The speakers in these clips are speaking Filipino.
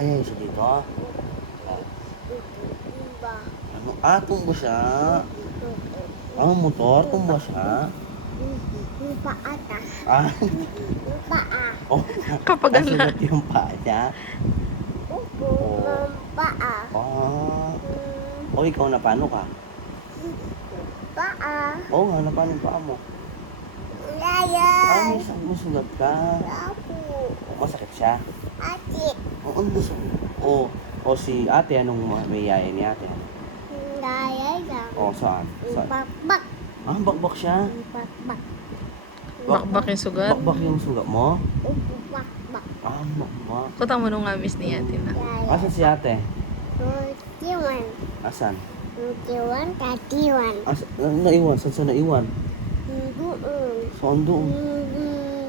Yaya isa dito. Ah, Iba. ano? Ah, tumbo siya. Ah, motor, tumbo siya. Lupa ata. Ah, Lupa ah. oh, Kapag nasugat yung paa niya. Upo. Oh. Lupa ah. Ah, oh, ikaw na paano ka? Lupa ah. Oo nga, na paano yung paa mo? Ah, Layan. may sugat ka. Lapu. Masakit siya. Atik. Oo, gusto mo. Oo. O si ate, anong may yaya ni ate? Layan lang. O, saan? Saan? Bakbak. Ah, bakbak siya. Bakbak. bakbak yung sugat. Bakbak yung sugat mo? Upo bakbak. Ah, bakbak. Kuta mo nung amis ni ate na. Asan si ate? Tutiwan. Asan? Tutiwan. Tatiwan. Naiwan? Saan naiwan? Doon. Saan doon?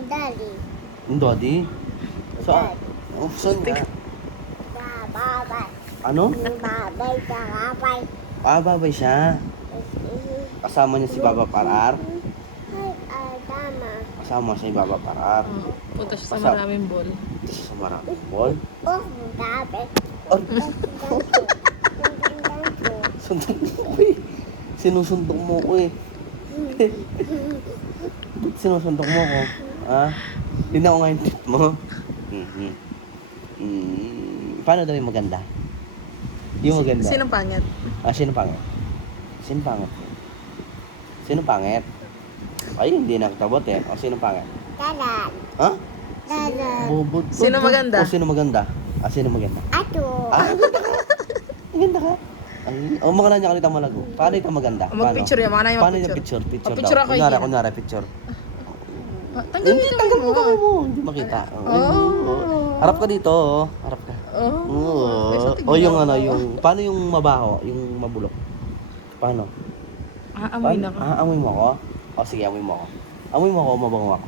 Dali. Yung daddy? Saan? Oh, saan nga? Babay. Ano? Babay sa babay. Ah, babay siya. Kasama niya si Baba Parar. Ay, Adama. Kasama siya si Baba Parar. Oh, punta siya sa Basta- maraming ball. Ito siya sa maraming ball. Oh, gabi. Oh, suntok mo ko eh. Sinusuntok mo ko eh. Ba't sinusuntok mo ko? Ha? Hindi ako nga yung tip mo. Mhm. Paano daw yung maganda? Yung maganda. Sino pangit? Ah, sino pangit? Sino pangit? Sino pangit? Ay, hindi nakatabot eh. O, sino pangit? Dadan. Ha? Dadan. Bubot. Sino maganda? O, sino maganda? Ah, sino maganda? Ato. Ah, maganda ka. Maganda ka. Ay, o, mga nanya kalita malago. Paano ikaw maganda? Mag-picture yan. Mga na yung Paano yung mag-picture. picture? Picture Picture daw. ako Kunyari, yan. kunyari, picture. Tanggalin Hindi, mo tanggal mo mo. kamay mo. Hindi makita. Harap ka dito, oh. Harap ka. Oh. O yung ano, yung, paano yung mabaho? Yung mabulok? Paano? Amoy na ka. Amoy mo ako? O sige, amoy mo ako. Amoy mo ako, mabango ako.